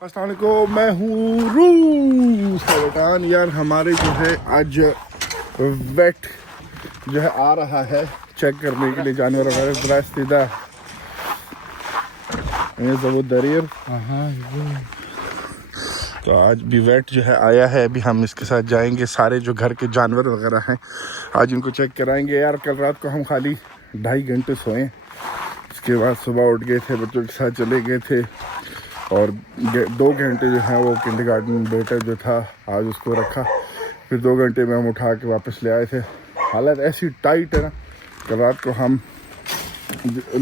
अस्सलाम वालेकुम, मैं हूँ रूस बेटान। यार हमारे जो है आज वेट जो है आ रहा है चेक करने के लिए जानवर वगैरह द्रास्तीदा वो दरियर। तो आज भी वेट जो है आया है, अभी हम इसके साथ जाएंगे। सारे जो घर के जानवर वगैरह हैं आज इनको चेक कराएंगे। यार कल रात को हम खाली 2.5 घंटे सोए, उसके बाद सुबह उठ गए थे, बच्चों के साथ चले गए थे और 2 घंटे जो है वो किंडरगार्टन बेटा जो था आज उसको रखा, फिर 2 घंटे में हम उठा के वापस ले आए थे। हालत ऐसी टाइट है ना, कल रात को हम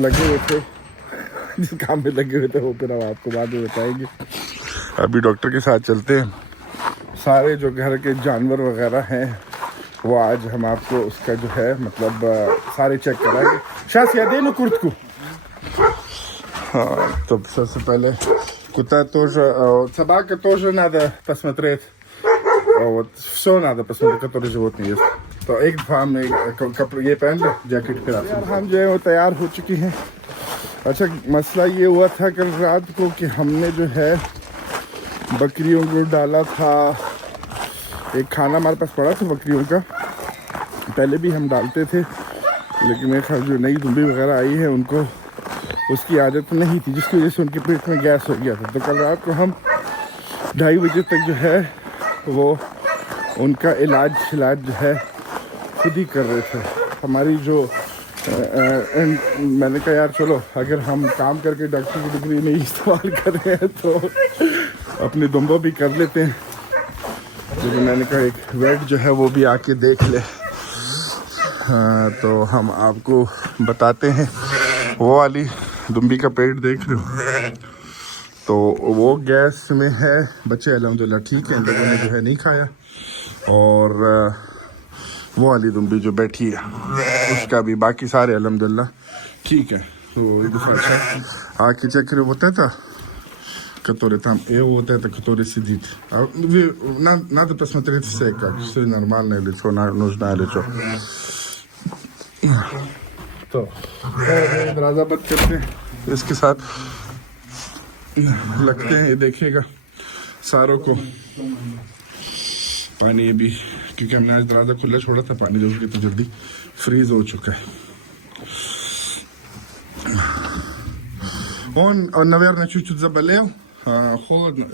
लगे हुए थे, जिस काम में लगे हुए थे वो फिर हम आपको बाद में बताएंगे। अभी डॉक्टर के साथ चलते हैं। सारे जो घर के जानवर वगैरह हैं वो आज हम आपको उसका जो है मतलब सारे चेक कराएंगे। शायद याद है ना कुर्त को। हाँ, तो सबसे पहले куда тоже собака тоже надо посмотреть. Вот все надо посмотреть, которые животные есть. तो एक फार्म में ये पहन लो, जैकेट पहना। यार हम जो है वो तैयार हो चुकी हैं। अच्छा मसला ये हुआ था कल रात को कि हमने जो है बकरियों को डाला था, एक खाना हमारे पास पड़ा था बकरियों का, पहले भी हम डालते थे, लेकिन मेरे ख्याल जो नई दुम्बी वगैरह आई है उनको उसकी आदत नहीं थी, जिसकी वजह से उनके पेट में गैस हो गया था। तो कल रात को हम 2:30 बजे तक जो है वो उनका इलाज जो है खुद ही कर रहे थे। हमारी जो मैंने कहा यार चलो अगर हम काम करके डॉक्टर की डिग्री नहीं इस्तेमाल कर रहे हैं तो अपनी दुम्बा भी कर लेते हैं। लेकिन मैंने कहा एक वेट जो है वो भी आके देख ले। तो हम आपको बताते हैं। वो वाली दुम्बी का पेट देख रहे हो, तो वो गैस में है। बच्चे अल्हम्दुलिल्लाह ठीक है, इन लोगों ने जो है नहीं खाया। और वो वाली दुम्बी जो बैठी है उसका भी, बाकी सारे अल्हम्दुलिल्लाह ठीक है। तो एक दफ़ा अच्छा आके चेक करे вот это, который там, и вот это, который сидит. Надо посмотреть все, как все нормально или что нужно или что. तो दरवाज़ा बंद करते हैं, इसके साथ लगते हैं। ये देखिएगा सारों को पानी अभी, क्योंकि हमने आज दरवाज़ा खुला छोड़ा था, पानी जो तो जल्दी फ्रीज हो चुका है। Он, наверное, чуть-чуть заболел, холодно,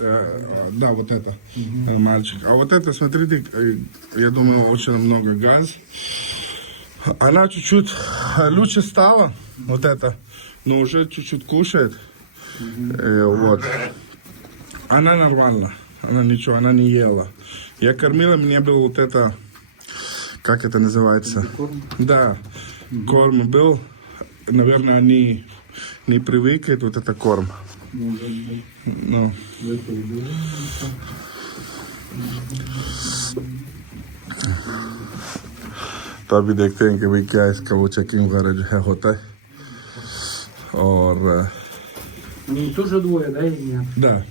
да, вот это, мальчик. А вот это, смотрите, я думаю, очень много газ. Она чуть-чуть лучше стала, вот это, но уже чуть-чуть кушает. Вот. Она нормально, она ничего, она не ела. Я кормила, мне было вот это, как это называется? Да, корм был. Наверное, они не привыкли, вот это корм. Но. तो अभी देखते हैं कि भाई क्या इसका वो चेकिंग वगैरह जो है होता है। और тоже двое, да, или нет? да,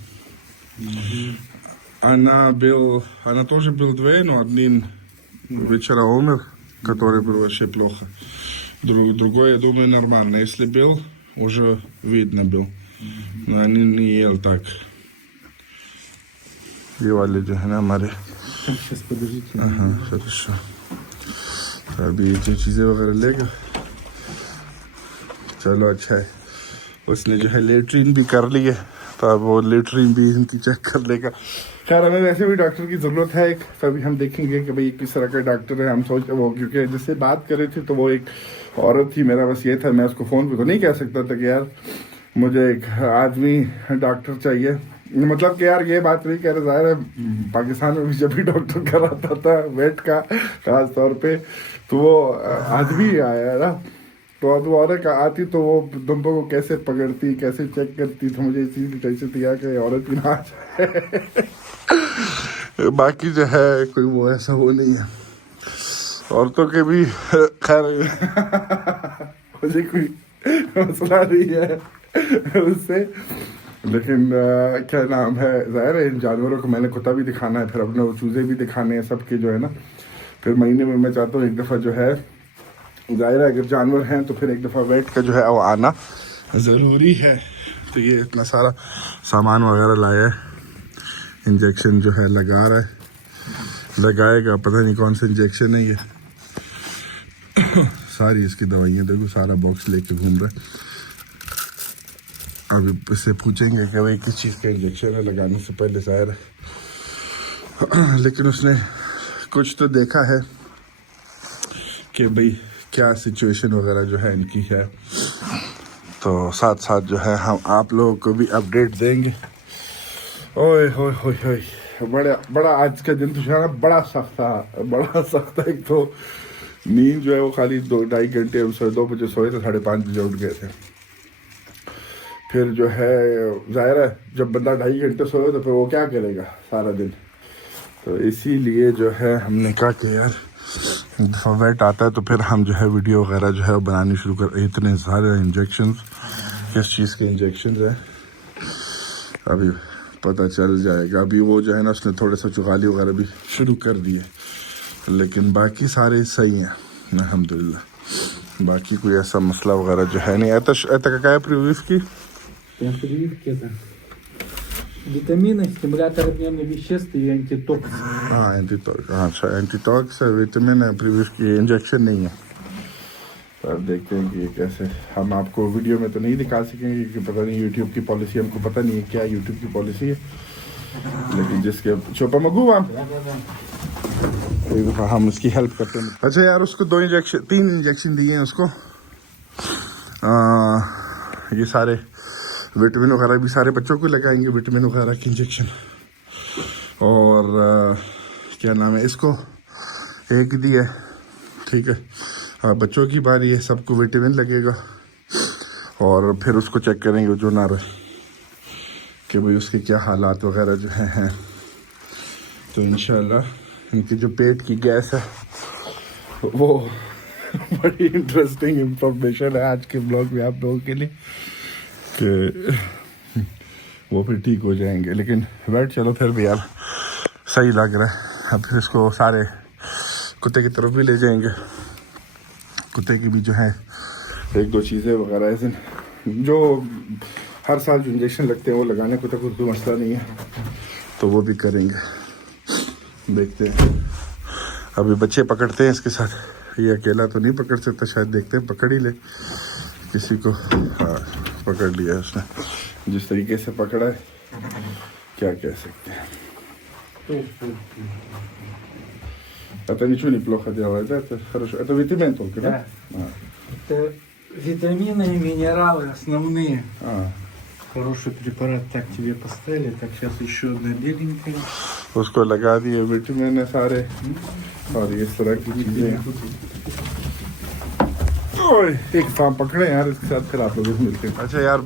она тоже был двое, но один вечера умер, который был вообще плохо. Другой, я думаю, нормально. Если был, уже видно был, но они не ел так. ये वाले जो है ना हमारे। Сейчас подождите. हाँ хорошо। अभी ये चीज़ें वगैरह लेगा, चलो अच्छा है। उसने जो है लेटरिन भी कर ली है, तो अब वो लेटरिन भी इनकी चेक कर लेगा। खैर हमें वैसे भी डॉक्टर की ज़रूरत है एक, तभी हम देखेंगे कि भाई किस तरह का डॉक्टर है। हम सोच वो, क्योंकि जिससे बात कर रहे थे तो वो एक औरत थी, मेरा बस ये था, मैं उसको फ़ोन पे तो नहीं कह सकता था कि यार मुझे एक आदमी डॉक्टर चाहिए। मतलब कि यार ये बात नहीं कह रहे, ज़ाहिर है पाकिस्तान में भी जब भी डॉक्टर कराता था वेट का खास तौर पे, तो वो आदमी आया है ना, तो अब वो औरत आती तो वो दुम्बों को कैसे पकड़ती, कैसे चेक करती, तो मुझे इसी की टेंशन थी यार कि औरत ही ना आ जाए। बाकी जो है कोई वो ऐसा वो नहीं है, औरतों के भी खैर मुझे कोई मसला नहीं है उससे। लेकिन क्या नाम है, ज़ाहिर है इन जानवरों को मैंने कुत्ता भी दिखाना है, फिर अपने वो चूज़े भी दिखाने हैं सबके जो है ना। फिर महीने में मैं चाहता हूँ एक दफ़ा जो है, ज़ाहिर है अगर जानवर हैं तो फिर एक दफ़ा वेट का जो है वो आना ज़रूरी है। तो ये इतना सारा सामान वगैरह लाया है, इंजेक्शन जो है लगा रहा है, लगाएगा, पता नहीं कौन सा इंजेक्शन है ये। सारी इसकी दवाइयाँ देखो, सारा बॉक्स लेके घूम रहा है। अभी इससे पूछेंगे कि भाई किस चीज़ का इंजेक्शन है लगाने से पहले शायद, लेकिन उसने कुछ तो देखा है कि भाई क्या सिचुएशन वगैरह जो है इनकी है, तो साथ साथ जो है हम आप लोगों को भी अपडेट देंगे। ओए होए होए होए, बड़ा आज का दिन तो शायद बड़ा सख्त था। एक तो नींद जो है वो खाली 2-2.5 घंटे हम सोए, 2 बजे सोए थे, 5:30 बजे उठ गए थे। फिर जो है जाहिर है जब बंदा 2.5 घंटे सोए तो फिर वो क्या करेगा सारा दिन, तो इसीलिए जो है हमने कहा कि यार वेट आता है तो फिर हम जो है वीडियो वगैरह जो है वो बनानी शुरू कर। इतने सारे इंजेक्शंस, किस चीज़ के इंजेक्शंस है अभी पता चल जाएगा। अभी वो जो है ना उसने थोड़ा सा चुगाली वगैरह भी शुरू कर दी है, लेकिन बाकी सारे सही हैं अल्हम्दुलिल्लाह, बाकी कोई ऐसा मसला वगैरह जो है नहीं। ऐसा क्या है प्रीवियस की Витамины, стимулятор обмена веществ и антитоксин. हाँ अच्छा एंटीटॉक्स है, विटामिन है, प्रीवियस की इंजेक्शन नहीं है। तो अब देखते हैं कि ये कैसे, हम आपको वीडियो में तो नहीं दिखा सकेंगे क्योंकि पता नहीं यूट्यूब की पॉलिसी, हमको पता नहीं है क्या यूट्यूब की पॉलिसी है, लेकिन जिसके चोपा मगू हम उसकी हेल्प करते हैं। अच्छा यार उसको 3 इंजेक्शन दिए हैं उसको, ये सारे विटामिन वगैरह भी सारे बच्चों को लगाएंगे, विटामिन वगैरह के इंजेक्शन। और क्या नाम है, इसको एक दिया है, ठीक है। बच्चों की बारी है, सबको विटामिन लगेगा और फिर उसको चेक करेंगे जो ना रहे कि भाई उसके क्या हालात वगैरह जो हैं। तो इंशाल्लाह इनकी जो पेट की गैस है वो बड़ी इंटरेस्टिंग इंफॉर्मेशन है आज के ब्लॉग में आप लोगों के लिए कि वो फिर ठीक हो जाएंगे। लेकिन वेट चलो फिर भी यार सही लग रहा है। अब फिर इसको सारे कुत्ते की तरफ भी ले जाएंगे, कुत्ते की भी जो है 1-2 चीज़ें वगैरह ऐसे जो हर साल जो इंजेक्शन लगते हैं वो लगाने को तो कोई मसला नहीं है, तो वो भी करेंगे। देखते हैं अभी बच्चे पकड़ते हैं इसके साथ, ये अकेला तो नहीं पकड़ सकता शायद, देखते हैं पकड़ ही ले किसी को। हाँ पकड़ लिया उसने, जिस तरीके से पकड़ा है क्या कह सकते हैं। Это ничего неплохо делает, да? Это хорошо. Это витамин только, да? Это витамины и минералы основные. Хороший препарат. Так тебе поставили. Так, сейчас еще одна беленькая. उसको लगा दिए विटामिन है सारे और ये तरह की चीजें। एक फार्म पकड़े यार, इसके साथ फिर आप लोग मिलते हैं। अच्छा यार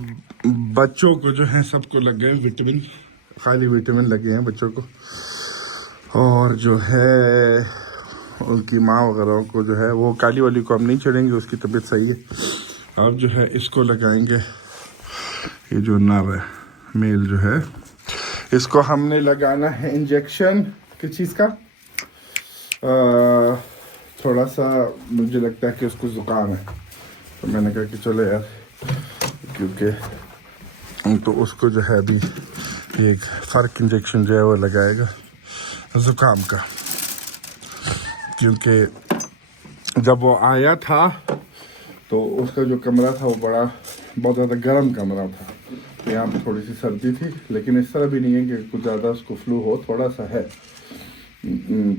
बच्चों को जो है सबको लग गए विटामिन, खाली विटामिन लगे हैं बच्चों को, और जो है उनकी माँ वगैरह को जो है वो काली वाली को हम नहीं चढ़ेंगे, उसकी तबीयत सही है। अब जो है इसको लगाएंगे, ये जो नर है मेल जो है इसको हमने लगाना है इंजेक्शन किस चीज़ का, थोड़ा सा मुझे लगता है कि उसको ज़ुकाम है, तो मैंने कहा कि चलो यार क्योंकि तो उसको जो है अभी एक फ़र्क इंजेक्शन जो है वो लगाएगा ज़ुकाम का, क्योंकि जब वो आया था तो उसका जो कमरा था वो बहुत ज़्यादा गर्म कमरा था, तो यहाँ पे थोड़ी सी सर्दी थी, लेकिन इस तरह भी नहीं है कि कुछ ज़्यादा उसको फ्लू हो, थोड़ा सा है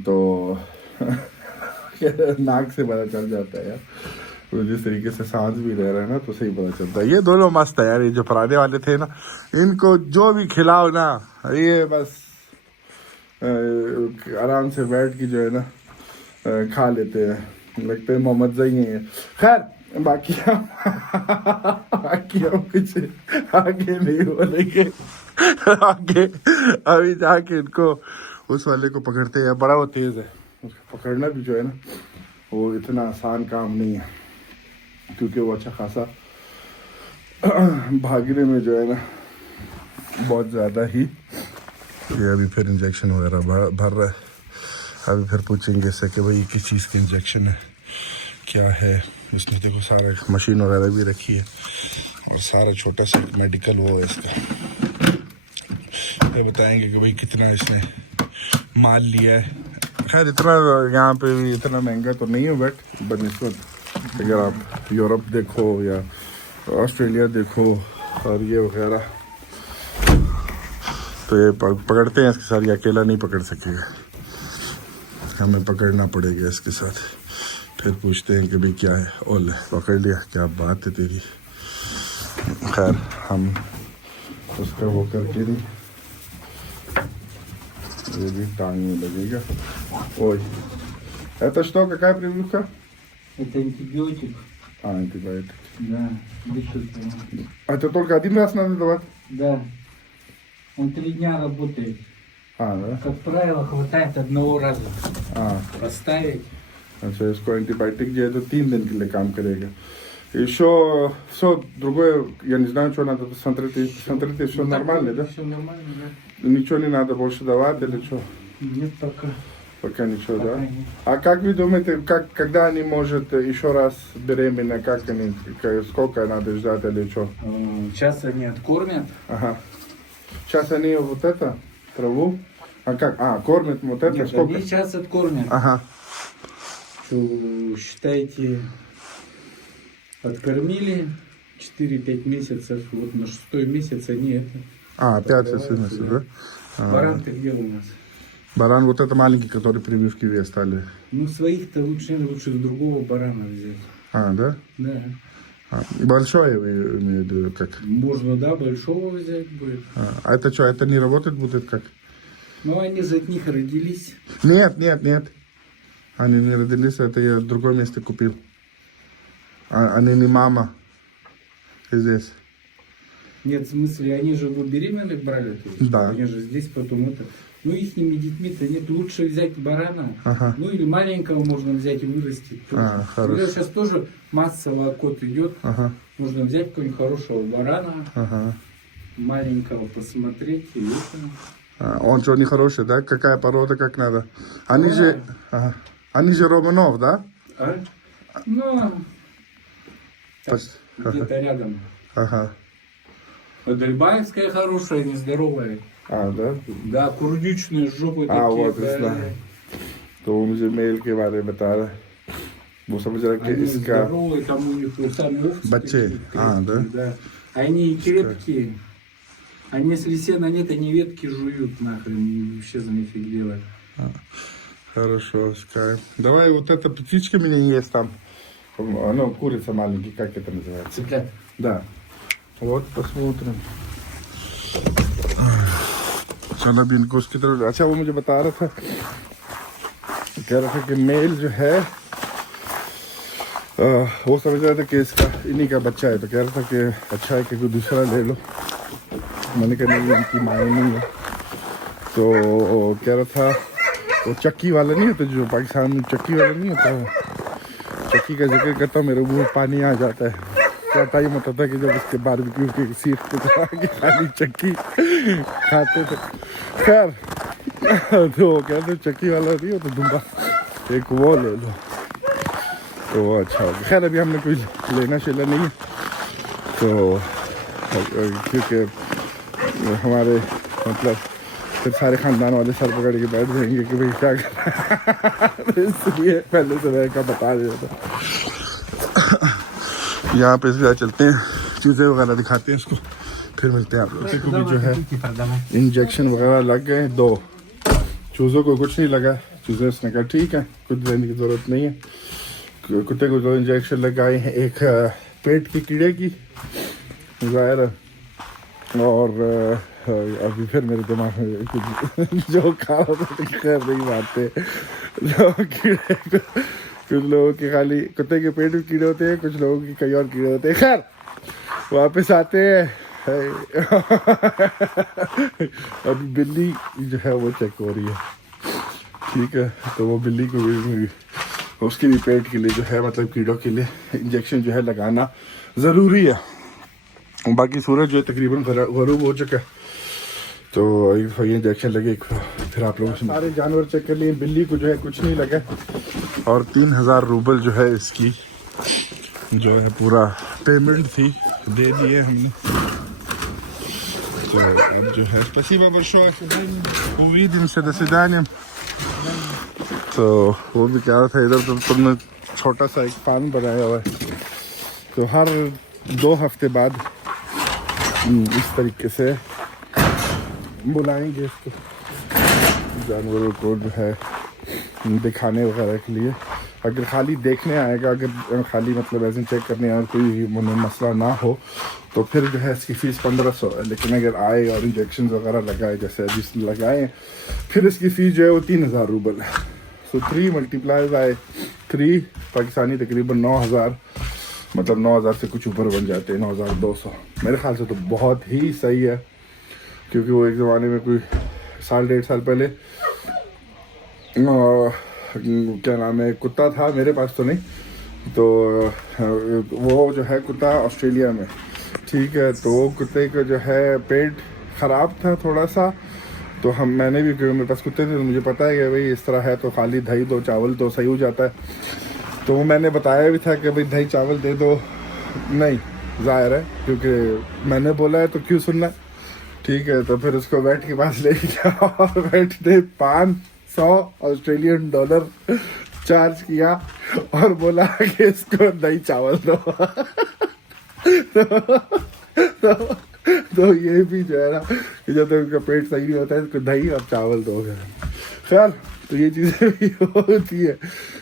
तो नाक से पता चल जाता है यार, तो जिस तरीके से सांस भी ले रहा है ना तो सही पता चलता है। ये दोनों मस्त है यार, ये जो पुराने वाले थे ना, इनको जो भी खिलाओ ना ये बस आराम से बैठ के जो है ना खा लेते हैं, लगते हैं मोहम्मद जई हैं। खैर बाकी हम कुछ आगे नहीं बोलेंगे, आगे अभी जाके इनको उस वाले को पकड़ते हैं, बड़ा वो तेज़ है, उसको पकड़ना भी जो है ना वो इतना आसान काम नहीं है, क्योंकि वो अच्छा खासा भागने में जो है ना बहुत ज़्यादा ही। ये अभी फिर इंजेक्शन वगैरह भर रहा है, अभी फिर पूछेंगे इससे कि भाई किस चीज़ के इंजेक्शन है, क्या है इसमें। देखो सारा मशीन वगैरह भी रखी है और सारा छोटा सा मेडिकल वो है इसका। ये बताएंगे कि भाई कितना इसने माल लिया है। खैर इतना यहाँ पे भी इतना महंगा तो नहीं है बट बनस्बत अगर आप यूरोप देखो या ऑस्ट्रेलिया देखो और ये वगैरह तो ये पकड़ते हैं इसके साथ। ये अकेला नहीं पकड़ सकेगा, हमें पकड़ना पड़ेगा इसके साथ। फिर पूछते हैं कि भाई क्या है। ओले पकड़ लिया, क्या बात है तेरी। खैर हम उसका वो करके नहीं, ये भी टांग में लगेगा। Ой, это что, какая прививка? Это антибиотик. Антибиотик. Да, дышит. Это только один раз надо давать? Да. Он 3 дня работает. Да? Как правило, хватает одного раза. Поставить. अच्छा, इसको एंटीबायोटिक जो है तो 3 दिन के लिए काम करेगा. Еще все другое, я не знаю, что надо смотреть. Смотрите, все нормально, да? Все нормально, да. Ничего не надо больше давать или что? Нет, пока. Пока ничего, Пока да? нет. А как вы думаете, когда они может еще раз беременна, как они, сколько надо ждать или что? Сейчас они откормят. Ага. Сейчас они вот это, траву, а как? Кормят вот это, Нет, сколько? они сейчас откормят. Ага. Считайте, откормили 4-5 месяцев, вот на 6-й месяц они это. 5 месяцев, да? Баран-то где у нас? Баран вот это маленький, который прививки вес стали. Ну, своих-то лучше другого барана взять. Да? Да. Большое вы имеете в виду, как? Можно, да, большого взять будет. А это что, это не работать будет как? Ну, они же от них родились. Нет. Они не родились, это я в другом месте купил. Они не мама здесь. Нет, в смысле, они же вы беременных брали? То есть, Да. Они же здесь потом это... Ну, ихними детьми-то нет. Лучше взять барана. Ага. Ну, или маленького можно взять и вырастить. тоже. Хорошо. Сейчас тоже массово кот идет. Ага. Можно взять какого-нибудь хорошего барана, Ага. маленького посмотреть и это. Он что, не хороший, да? Какая порода, как надо? Они же... Ага. Они же Романов, да? Ну, так, Почти. где-то рядом. Ага. Дальбаевская хорошая, нездоровая. Да? Да, курдючные жопы такие. вот, да. знаю. तो मुझे मेल के बारे में बता रहा है. वो समझ रहा है कि Они इसका здоровые, там у них вот сами овцы. Бачей. такие крепкие, Да? Они крепкие. Они, если сена нет, они ветки жуют нахрен. Вообще за них фиг делать. Хорошо, Скай. Давай вот эта птичка у меня есть там. Ну, курица маленький, как это называется? Цыплят. Да. Вот, посмотрим. चलो अभी इनको उसकी तरफ। अच्छा, वो मुझे बता रहा था, कह रहा था कि मेल जो है वो समझ रहा था कि इसका इन्हीं का बच्चा है, तो कह रहा था कि अच्छा है कि कोई दूसरा ले लो। मैंने कहा नहीं, इनकी माँ नहीं है। तो कह रहा था वो चक्की वाला नहीं होता, जो पाकिस्तान में चक्की वाला नहीं होता, चक्की का जिक्र करता हूँ मेरे मुँह में पानी आ जाता है। क्या टाइम होता था कि जब उसके बारबेक्यू की सीट पे के खाली चक्की खाते थे। खैर तो कहते चक्की वाला नहीं हो तो दूंगा, एक वो ले लो तो वो अच्छा होगा। खैर अभी हमने कोई लेना शेला नहीं है, तो क्योंकि हमारे मतलब फिर सारे ख़ानदान वाले सर पकड़ के बैठ जाएंगे कि भाई क्या कर रहा है, इसलिए पहले से मैं का बता दिया था। यहाँ पे से चलते हैं, चूज़े वगैरह दिखाते हैं इसको, फिर मिलते हैं आप लोग को। भी जो है इंजेक्शन वगैरह लग गए 2, चूज़ों को कुछ नहीं लगा। चूज़े उसने कहा ठीक है, कुछ देने की ज़रूरत नहीं है। कुत्ते को 2 इंजेक्शन लगाए हैं, एक पेट की कीड़े की ज़ाहिर, और अभी फिर मेरे दिमाग में कुछ जो खा रहा था, खैर नहीं मारते जो कीड़े को, कुछ लोगों के खाली कुत्ते के पेट में कीड़े होते हैं, कुछ लोगों की कई और कीड़े होते हैं। खैर वापस आते हैं। अभी बिल्ली जो है वो चेक हो रही है, ठीक है, तो वो बिल्ली को भी उसके भी पेट के लिए जो है मतलब कीड़ों के लिए इंजेक्शन जो है लगाना ज़रूरी है। बाकी सूरज जो है तकरीबन गरूब हो चुका है, तो ये इंजेक्शन लगे फिर आप लोगों से सारे जानवर चेक कर लिए। बिल्ली को जो है कुछ नहीं लगा और 3000 रूबल जो है इसकी जो है पूरा पेमेंट थी, दे दिए हमने। तो अब जो है спасибо большое, увидимся, до свидания। तो वो भी क्या था, इधर तो तुमने छोटा सा एक फार्म बनाया हुआ है, तो हर 2 हफ्ते बाद इस तरीके से बुलाएंगे इसको, जानवरों को जो है दिखाने वगैरह के लिए। अगर खाली देखने आएगा, अगर खाली मतलब ऐसे चेक करने और कोई मसला ना हो तो फिर जो है इसकी फ़ीस 1500 है। लेकिन अगर आए और इंजेक्शन वगैरह लगाए जैसे अभी लगाए फिर इसकी फ़ीस जो है वो 3000 रूबल है। सो 3 मल्टीप्लाई बाय 3 पाकिस्तानी तकरीबन 9000, मतलब 9000 से कुछ ऊपर बन जाते हैं, 9200 मेरे ख्याल से। तो बहुत ही सही है, क्योंकि वो एक ज़माने में कोई 1.5 साल पहले क्या नाम है कुत्ता था मेरे पास तो नहीं, तो वो जो है कुत्ता ऑस्ट्रेलिया में, ठीक है। तो वो कुत्ते का जो है पेट ख़राब था थोड़ा सा, तो मैंने भी, क्योंकि मेरे पास कुत्ते थे तो मुझे पता है कि भाई इस तरह है तो खाली दही दो चावल तो सही हो जाता है। तो वो मैंने बताया भी था कि भाई दही चावल दे दो, नहीं ज़ाहिर है क्योंकि मैंने बोला है तो क्यों सुनना, ठीक है। तो फिर उसको वेट के पास ले गया और वेट ने 500 ऑस्ट्रेलियन डॉलर चार्ज किया और बोला कि इसको दही चावल दो। तो ये भी जो है ना कि जब तक उनका पेट सही नहीं होता है इसको दही और चावल दो। खैर तो ये चीज़ें भी होती है।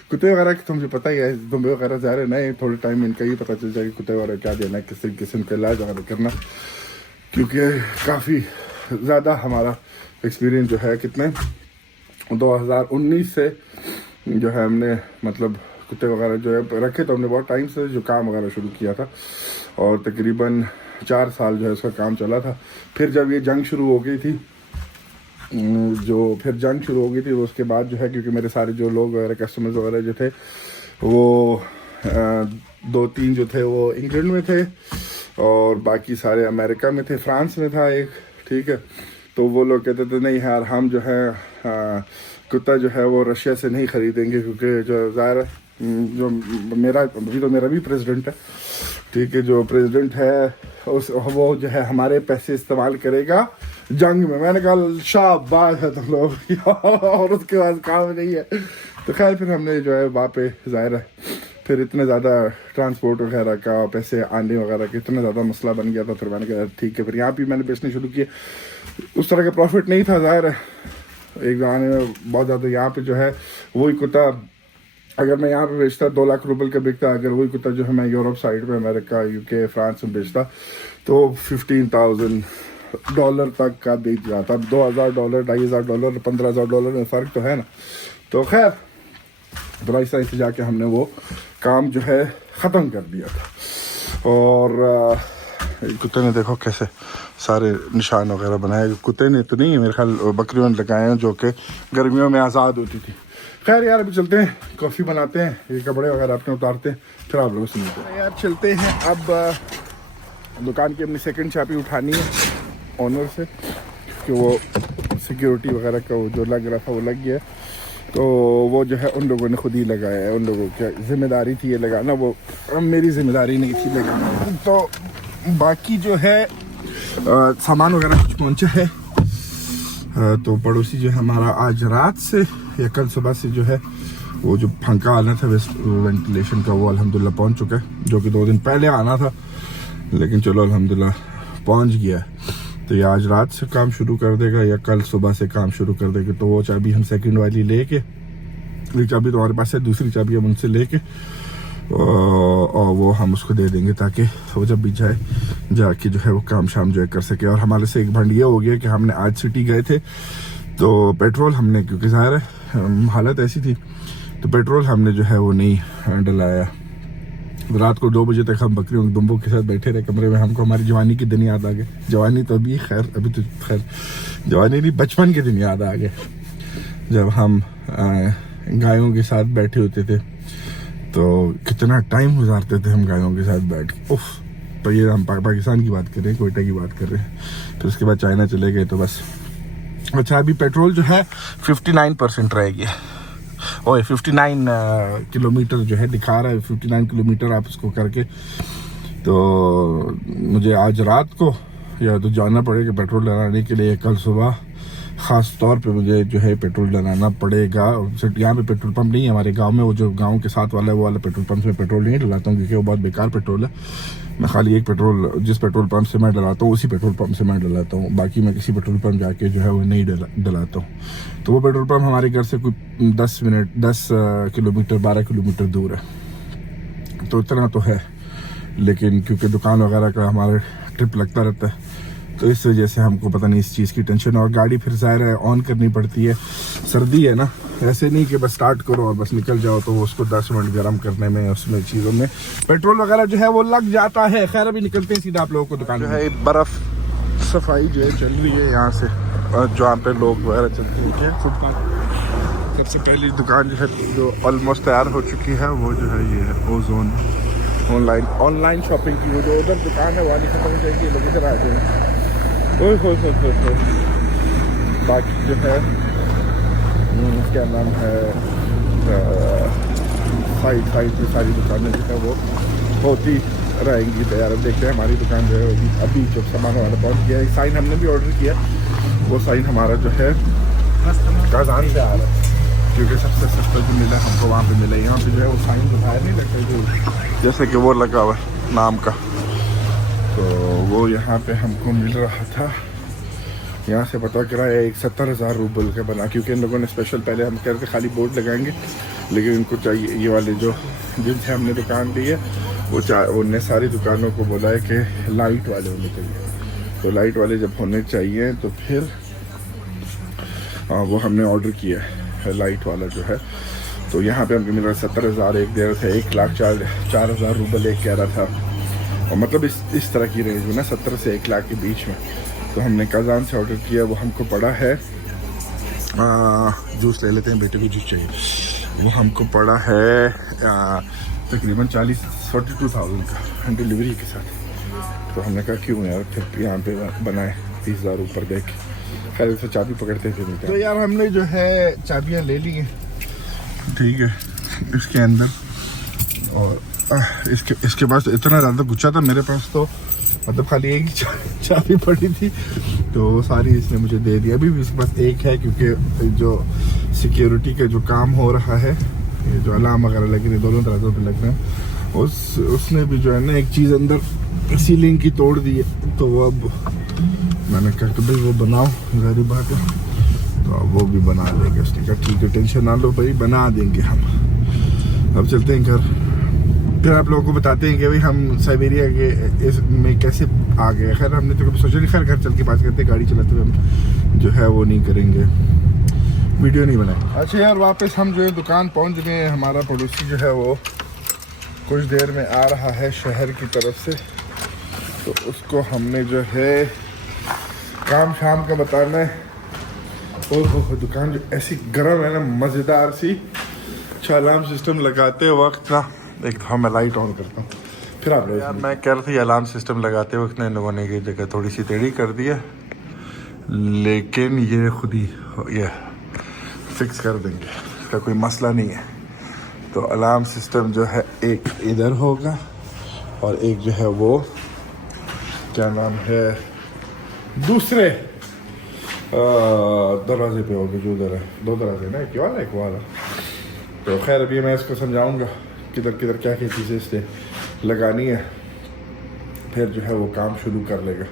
कुत्ते वगैरह की तो मुझे पता ही है, दुम्बे वगैरह जा रहे नए, थोड़े टाइम इनका ही पता चल जाएगा कुत्ते वगैरह क्या देना है, किस तरीके से उनका इलाज वगैरह करना, क्योंकि काफ़ी ज़्यादा हमारा एक्सपीरियंस जो है कितने 2019 से जो है हमने मतलब कुत्ते वगैरह जो है रखे, तो हमने बहुत टाइम से जो काम वगैरह शुरू किया था और तकरीबन 4 साल जो है उसका काम चला था। फिर जब ये जंग शुरू हो गई थी, तो उसके बाद जो है क्योंकि मेरे सारे जो लोग वगैरह कस्टमर्स वगैरह जो थे वो 2-3 जो थे वो इंग्लैंड में थे और बाकी सारे अमेरिका में थे, फ्रांस में था एक, ठीक है। तो वो लोग कहते थे नहीं यार हम जो है कुत्ता जो है वो रशिया से नहीं ख़रीदेंगे, क्योंकि जो ज़ाहिर जो मेरा अभी तो मेरा भी प्रेसिडेंट है, ठीक है, जो प्रेसिडेंट है वो जो है हमारे पैसे इस्तेमाल करेगा जंग में। मैंने कहा शाबाश है तुम लोग और उसके बाद काम नहीं है। तो खैर फिर हमने जो है वहाँ पे ज़ाहिर है फिर इतना ज़्यादा ट्रांसपोर्ट वगैरह का पैसे आने वगैरह का इतना ज़्यादा मसला बन गया था, फिर मैंने कहा ठीक है। फिर यहाँ भी मैंने बेचने शुरू किए, उस तरह का प्रॉफिट नहीं था ज़ाहिर है एक ज़माने में बहुत ज़्यादा। यहाँ पे जो है वही कुत्ता अगर मैं यहाँ पे बेचता 2 लाख रूपये का बिकता, अगर वही कुत्ता जो है मैं यूरोप साइड में अमेरिका यूके फ्रांस में बेचता तो $15,000 तक का बिक जाता। $2,000 $2,500 $15,000 में फ़र्क तो है ना। तो खैर तो ऐसा ऐसे जाके हमने वो काम जो है ख़त्म कर दिया था। और कुत्ते ने देखो कैसे सारे निशान वगैरह बनाए, कुत्ते ने तो नहीं है मेरे ख्याल बकरियों ने लगाए हैं जो कि गर्मियों में आज़ाद होती थी। खैर यार अभी चलते हैं, कॉफ़ी बनाते हैं, ये कपड़े वगैरह अपने उतारते हैं, फिर आप लोगों से मिलते हैं। यार चलते हैं, अब दुकान की अपनी सेकंड चाबी उठानी है ऑनर से कि वो सिक्योरिटी वगैरह का वो जो लग रहा था वो लग गया, तो वो जो है उन लोगों ने खुद ही लगाया है, उन लोगों की जिम्मेदारी थी ये लगाना, वो मेरी जिम्मेदारी नहीं थी लगाना। तो बाकी जो है सामान वगैरह कुछ पहुँचा है, तो पड़ोसी जो है हमारा आज रात से या कल सुबह से जो है वो जो पंखा आना था वेंटिलेशन का वो अल्हम्दुलिल्लाह पहुंच चुका है, जो कि 2 दिन पहले आना था, लेकिन चलो अल्हम्दुलिल्लाह पहुंच गया। तो ये आज रात से काम शुरू कर देगा या कल सुबह से काम शुरू कर देगा। तो वो चाबी हम सेकंड वाली लेके, एक चाबी तो हमारे पास है, दूसरी चाबी हम उनसे लेके और वो हम उसको दे देंगे ताकि वो जब भी जाए जाके जो है वो काम शाम जो है कर सके। और हमारे से एक भंड ये हो गया कि हमने आज सिटी गए थे तो पेट्रोल हमने, क्योंकि ज़ाहिर है हालत ऐसी थी, तो पेट्रोल हमने जो है वो नहीं डलाया। रात को 2 बजे तक हम बकरियों दुम्बों के साथ बैठे रहे कमरे में, हमको हमारी जवानी के दिन याद आ गए। जवानी तो अभी खैर अभी तो खैर जवानी नहीं, बचपन के दिन याद आ गए जब हम गायों के साथ बैठे होते थे, तो कितना टाइम गुजारते थे हम गायों के साथ बैठ के। उफ, तो ये हम पाकिस्तान की बात कर रहे हैं, कोयटा की बात कर रहे हैं। फिर उसके बाद चाइना चले गए तो बस अच्छा अभी पेट्रोल जो है 59% रह गया। ओए 59 किलोमीटर जो है दिखा रहा है, 59 किलोमीटर आप उसको करके। तो मुझे आज रात को या तो जाना पड़ेगा पेट्रोल डलाने के लिए, कल सुबह ख़ास तौर पे मुझे जो है पेट्रोल डलाना पड़ेगा। यहाँ पे पेट्रोल पंप नहीं है हमारे गांव में, वो जो गांव के साथ वाला है वो वाला पेट्रोल पंप में पेट्रोल नहीं डलाता हूँ क्योंकि वो बहुत बेकार पेट्रोल है। मैं खाली एक पेट्रोल जिस पेट्रोल पंप से मैं डलाता हूँ उसी पेट्रोल पंप से मैं डलाता हूँ, बाकी मैं किसी पेट्रोल पंप जाके जो है वो नहीं डलाता हूँ। तो वो पेट्रोल पंप हमारे घर से कोई 10 किलोमीटर 12 किलोमीटर दूर है, तो इतना तो है। लेकिन क्योंकि दुकान वगैरह का हमारा ट्रिप लगता रहता है तो इस वजह से हमको पता नहीं इस चीज़ की टेंशन। और गाड़ी फिर ज़ाहिर है ऑन करनी पड़ती है, सर्दी है ना, ऐसे नहीं कि बस स्टार्ट करो और बस निकल जाओ, तो उसको 10 मिनट गर्म करने में उसमें चीज़ों में पेट्रोल वगैरह जो है वो लग जाता है। खैर अभी निकलते हैं सीधा आप लोगों को दुकान जो है। बर्फ़ सफाई जो है चल रही है यहाँ से, जहाँ पे लोग वगैरह चलते हैं फुटपाथ। सबसे पहली दुकान जो है जो ऑलमोस्ट तैयार हो चुकी है वो जो है ये है ओजोन ऑनलाइन शॉपिंग की। वो जो उधर दुकान है वहाँ नहीं खत्म हो जाएगी, लोग इधर आ जाएंगे। हो बाकी जो है क्या नाम है साइड में सारी दुकानें जो है वो होती रहेंगी तैयार। अब देखते हैं हमारी दुकान जो है अभी जो सामान हमारा पहुँच गया है। साइन हमने भी ऑर्डर किया, वो साइन हमारा जो है काजान से आ रहा है क्योंकि सबसे सस्ता जो मिला हमको वहाँ पे मिला। यहाँ पे जो है वो साइन तो बाहर नहीं लगता जो जैसे कि वो लगा हुआ है नाम का, तो वो यहाँ पे हमको मिल रहा था। यहाँ से पता करा है 70,000 रूबल का बना, क्योंकि इन लोगों ने स्पेशल पहले हम करके खाली बोर्ड लगाएंगे, लेकिन इनको चाहिए ये वाले जो जिनसे हमने दुकान ली है वो उनने सारी दुकानों को बोला है कि लाइट वाले होने चाहिए। तो लाइट वाले जब होने चाहिए तो फिर वो हमने ऑर्डर किया है लाइट वाला जो है। तो यहाँ पे हमको मिल रहा है 70,000, एक दे रहा था 1,04,000 रूबल एक कह रहा था, और मतलब इस तरह की रेंज में ना 70 से 1 लाख के बीच में। तो हमने काजान से ऑर्डर किया, वो हमको पड़ा है जूस ले लेते हैं, बेटे को जूस चाहिए। वो हमको पड़ा है तकरीबन 42,000 का डिलीवरी के साथ। तो हमने कहा क्यों यार फिर यहाँ पे बनाए 30,000 ऊपर देख। खैर से चाबी पकड़ते थे मिलते। तो यार हमने जो है चाबियाँ ले ली हैं, ठीक है, इसके अंदर। और इसके पास इतना ज़्यादा गुच्छा था, मेरे पास तो मतलब खाली एक ही चाबी पड़ी थी, तो वो सारी इसने मुझे दे दी। अभी भी इसके पास एक है क्योंकि जो सिक्योरिटी का जो काम हो रहा है, ये जो अलार्म वगैरह लग रही है दोनों दरवाज़ों पे लग रहे हैं, उसने भी जो है ना एक चीज़ अंदर सीलिंग की तोड़ दी है। तो वो अब मैंने कहा कि भाई वो बनाओ, ज़ाहिर बात है, तो अब वो भी बना देंगे। उसने कहा ठीक है टेंशन ना लो भाई, बना देंगे हम। अब चलते हैं घर, फिर आप लोगों को बताते हैं कि भाई हम साइबेरिया के में कैसे आ गए। खैर हमने तो कभी सोचा नहीं, खैर घर चल के बात करते, गाड़ी चलाते हुए हम जो है वो नहीं करेंगे, वीडियो नहीं बनाए। अच्छा यार वापस हम जो है दुकान पहुंच गए हैं। हमारा पड़ोसी जो है वो कुछ देर में आ रहा है शहर की तरफ से, तो उसको हमने जो है काम शाम का बताना है। ओह दुकान जो ऐसी गर्म है ना, मज़ेदार सी। अच्छा अलार्म सिस्टम लगाते वक्त ना एक दफ़ा मैं लाइट ऑन करता हूँ, फिर आप यार मैं कह रहा था अलार्म सिस्टम लगाते वक्त इन लोगों ने ये जगह थोड़ी सी टेढ़ी कर दी है, लेकिन ये खुद ही ये फिक्स कर देंगे, इसका कोई मसला नहीं है। तो अलार्म सिस्टम जो है एक इधर होगा और एक जो है वो क्या नाम है दूसरे दरवाजे पे होगा, जो उधर है। 2 दरवाजे ना, एक वाला एक वाला। तो खैर अभी मैं इसको समझाऊंगा किधर किधर क्या क्या चीज़ें इसने लगानी है, फिर जो है वो काम शुरू कर लेगा।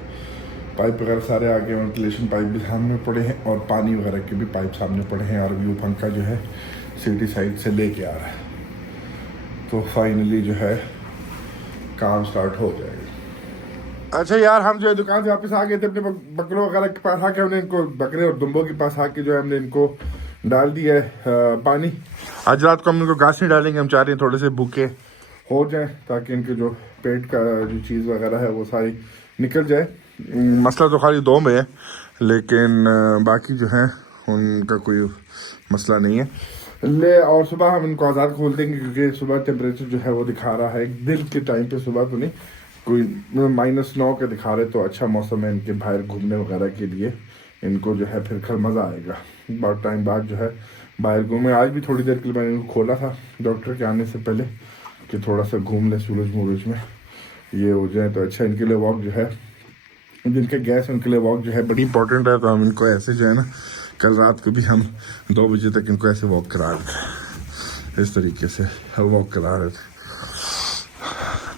पाइप वगैरह सारे आगे, वेंटिलेशन पाइप भी सामने पड़े हैं और पानी वगैरह के भी पाइप सामने पड़े हैं, और व्यू पंखा जो है सिटी साइड से लेके आ रहा है। तो फाइनली जो है काम स्टार्ट हो जाएगा। अच्छा यार हम जो है दुकान से वापस आ गए थे, अपने बकरों वगैरह के पास आके हमने इनको, बकरे और दुम्बों के पास आके जो है हमने इनको डाल दिया है पानी। आज रात को हम इनको घास नहीं डालेंगे, हम चाह रहे हैं थोड़े से भूखे हो जाएं ताकि इनके जो पेट का जो चीज़ वगैरह है वो सारी निकल जाए। मसला तो खाली 2 में है, लेकिन बाकी जो है उनका कोई मसला नहीं है। और सुबह हम इनको आज़ाद खोल देंगे क्योंकि सुबह टेम्परेचर जो है वो दिखा रहा है दिन के टाइम पे, सुबह तो नहीं, कोई -9 का दिखा रहे, तो अच्छा मौसम है इनके बाहर घूमने वगैरह के लिए। इनको जो है फिर कल मज़ा आएगा। बहुत टाइम बाद जो है बाहर घूमे। आज भी थोड़ी देर के लिए मैंने इनको खोला था डॉक्टर के आने से पहले कि थोड़ा सा घूम ले सूरज मूरज में ये हो जाए तो अच्छा। इनके लिए वॉक जो है, जिनके गैस उनके लिए वॉक जो है बड़ी इंपॉर्टेंट है। तो हम इनको ऐसे जो है ना, कल रात को भी हम 2 बजे तक इनको ऐसे वॉक करा रहे थे, इस तरीके से वॉक करा रहे थे।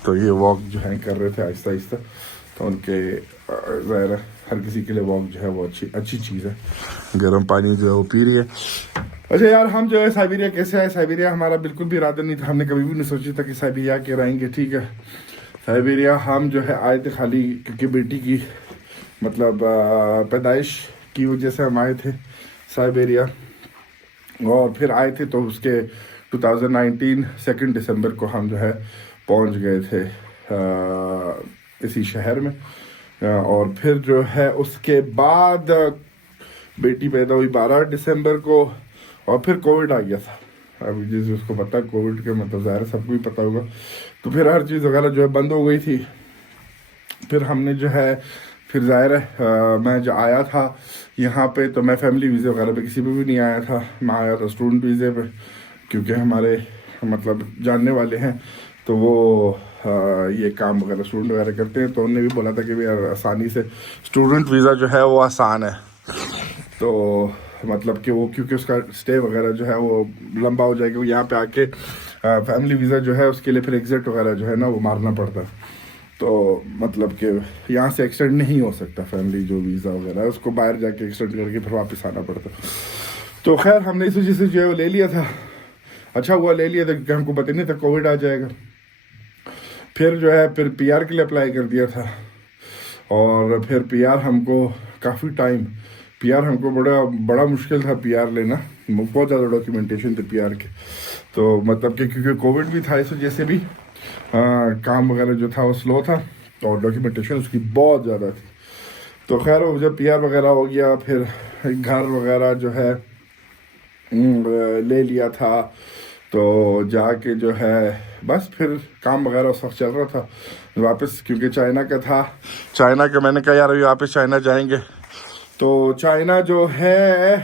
तो ये वॉक जो है कर रहे थे आहिस्ता आहिस्ता। तो उनके ज़ाहिर है हर किसी के लिए वॉक जो है वो अच्छी चीज़ है। गर्म पानी जो है वो पी रही है। अच्छा यार, हम जो है साइबेरिया कैसे आए? साइबेरिया हमारा बिल्कुल भी इरादा नहीं था, हमने कभी भी नहीं सोचा था कि साइबेरिया के रहेंगे। ठीक है, साइबेरिया हम जो है आए थे खाली क्योंकि बेटी की मतलब पैदाइश की वजह से हम आए थे साइबेरिया। और फिर आए थे तो उसके 2019 2 दिसंबर को हम जो है पहुंच गए थे इसी शहर में। और फिर जो है उसके बाद बेटी पैदा हुई 12 दिसंबर को और फिर कोविड आ गया था। अभी जिस उसको पता है कोविड के मतलब ज़ाहिर सबको ही पता होगा। तो फिर हर चीज़ वगैरह जो है बंद हो गई थी। फिर हमने जो है फिर ज़ाहिर है मैं जो आया था यहाँ पे तो मैं फैमिली वीज़े वगैरह पे किसी पे भी नहीं आया था। मैं आया था स्टूडेंट वीज़े पे क्योंकि हमारे मतलब जानने वाले हैं तो वो ये काम वगैरह स्टूडेंट वगैरह करते हैं। तो उन्होंने भी बोला था कि भाई आसानी से स्टूडेंट वीज़ा जो है वो आसान है। तो मतलब कि वो क्योंकि उसका स्टे वगैरह जो है वो लंबा हो जाएगा, यहाँ पे आके फैमिली वीज़ा जो है उसके लिए फिर एग्जिट वगैरह जो है ना वो मारना पड़ता है। तो मतलब कि यहाँ से एक्सटेंड नहीं हो सकता फैमिली जो वीज़ा वगैरह है, उसको बाहर जाके एक्सटेंड करके फिर वापस आना पड़ता। तो खैर हमने इस वजह से जो है वो ले लिया था। अच्छा हुआ ले लिया था क्योंकि हमको पता नहीं था कोविड आ जाएगा। फिर जो है फिर PR के लिए अप्लाई कर दिया था। और फिर PR हमको काफ़ी टाइम PR हमको बड़ा मुश्किल था PR लेना। बहुत ज़्यादा डॉक्यूमेंटेशन थे PR के। तो मतलब कि क्योंकि कोविड भी था इस वजह से भी काम वगैरह जो था वो स्लो था और डॉक्यूमेंटेशन उसकी बहुत ज़्यादा थी। तो खैर वो जब PR वगैरह हो गया फिर घर वगैरह जो है ले लिया था। तो जाके जो है बस फिर काम वगैरह उस वक्त चल रहा था वापस, क्योंकि चाइना का था। चाइना का मैंने कहा यार अभी वापस चाइना जाएंगे। तो चाइना जो है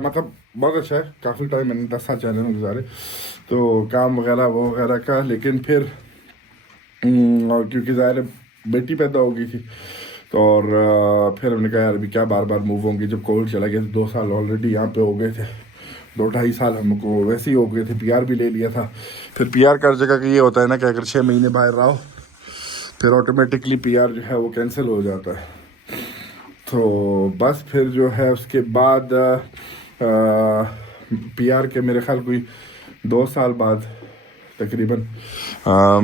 मतलब बहुत अच्छा है। काफ़ी टाइम मैंने 10 साल चाइना में गुजारे तो काम वगैरह वो वगैरह का। लेकिन फिर और क्योंकि ज़ाहिर बेटी पैदा हो गई थी तो और फिर हमने कहा यार अभी क्या बार बार मूव होंगे। जब कोविड चला गया तो 2 साल ऑलरेडी यहाँ पे हो गए थे, 2-2.5 साल हमको वैसे ही हो गए थे। PR भी ले लिया था। फिर PR कर जगह का ये होता है ना कि अगर 6 महीने बाहर रहो फिर ऑटोमेटिकली PR जो है वो कैंसिल हो जाता है। तो बस फिर जो है उसके बाद PR के मेरे ख्याल कोई 2 साल बाद तकरीबन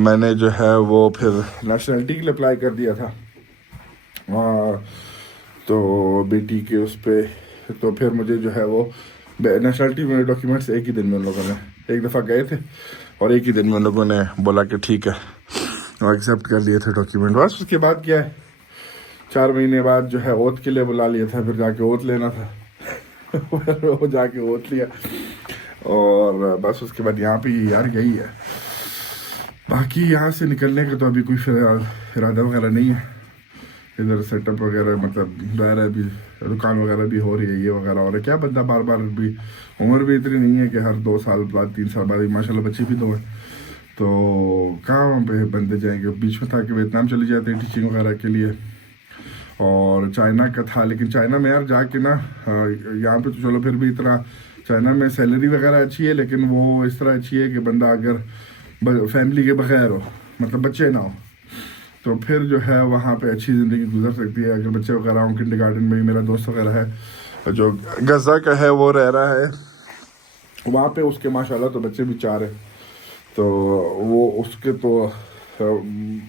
मैंने जो है वो फिर नेशनलिटी के लिए अप्लाई कर दिया था। तो बेटी के उस पर तो फिर मुझे जो है वो नेशनलिटी में डॉक्यूमेंट्स एक ही दिन में उन लोगों ने एक दफ़ा गए थे और एक ही दिन में उन लोगों ने बोला कि ठीक है और एक्सेप्ट कर लिए थे डॉक्यूमेंट। बस उसके बाद क्या है 4 महीने बाद जो है ओथ के लिए बुला लिया था। फिर जाके ओथ लेना था वो जाके ओथ लिया और बस उसके बाद यहाँ पे यार यही है। बाकी यहाँ से निकलने का तो अभी कोई इरादा वगैरह नहीं है। इधर सेटअप वगैरह मतलब ज़ाहिर है अभी दुकान वगैरह भी हो रही है ये वगैरह हो रहा है। क्या बंदा बार बार भी उम्र भी इतनी नहीं है कि हर 2 साल बाद 3 साल बाद माशाल्लाह बच्चे भी 2 हैं तो कहाँ वहाँ पे बंदे जाएंगे। बीच में था कि वियतनाम चले जाते हैं टीचिंग वगैरह के लिए और चाइना का था। लेकिन चाइना में यार जाके ना यहाँ पे तो चलो फिर भी इतना चाइना में सैलरी वगैरह अच्छी है लेकिन वो इस तरह अच्छी है कि बंदा अगर फैमिली के बगैर हो मतलब बच्चे ना हो तो फिर जो है वहाँ पे अच्छी ज़िंदगी गुजर सकती है। अगर बच्चे वगैरह हों किंडरगार्टन में ही मेरा दोस्त वगैरह है जो गज़ा का है वो रह रहा है वहाँ पे उसके माशाल्लाह तो बच्चे भी 4 हैं। तो वो उसके तो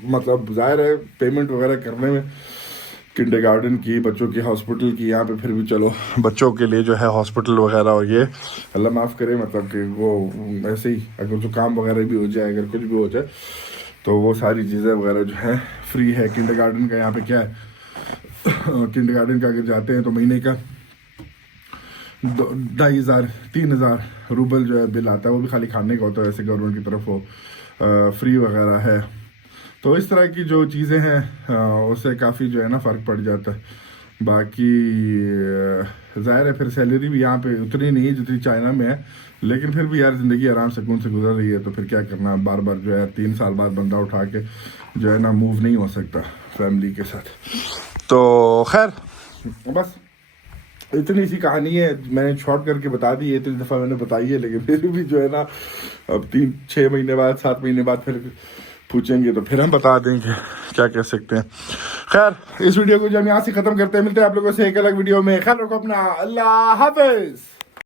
मतलब ज़ाहिर है पेमेंट वगैरह करने में किंडरगार्टन की बच्चों की हॉस्पिटल की यहाँ पे फिर भी चलो बच्चों के लिए जो है हॉस्पिटल वगैरह और ये अल्लाह माफ़ करे मतलब कि वो ऐसे ही अगर जो काम वगैरह भी हो जाए अगर कुछ भी हो जाए तो वो सारी चीज़ें वगैरह जो है फ्री है। किंडरगार्टन का यहाँ पे क्या है किंडरगार्टन का अगर जाते हैं तो महीने का 2,500-3,000 रूबल जो है बिल आता है। वो भी खाली खाने का होता है, ऐसे गवर्नमेंट की तरफ वो फ्री वगैरह है। तो इस तरह की जो चीज़ें हैं उससे काफ़ी जो है ना फ़र्क पड़ जाता है। बाकी ज़ाहिर है फिर सैलरी भी यहाँ पे उतनी नहीं है जितनी चाइना में है, लेकिन फिर भी यार ज़िंदगी आराम सुकून से गुजर रही है, तो फिर क्या करना, बार बार जो है 3 साल बाद बंदा उठा के जो है ना मूव नहीं हो सकता फैमिली के साथ। तो खैर बस इतनी सी कहानी है, मैंने शॉर्ट करके बता दी है, इतनी दफ़ा मैंने बताई है, लेकिन फिर भी जो है ना अब 3-6 महीने बाद 7 महीने बाद फिर पूछेंगे तो फिर हम बता देंगे क्या कह सकते हैं। खैर इस वीडियो को जो हम यहाँ से ख़त्म करते हैं, मिलते हैं आप लोगों से एक अलग वीडियो में। खैर रखो अपना, अल्लाह हाफिज़।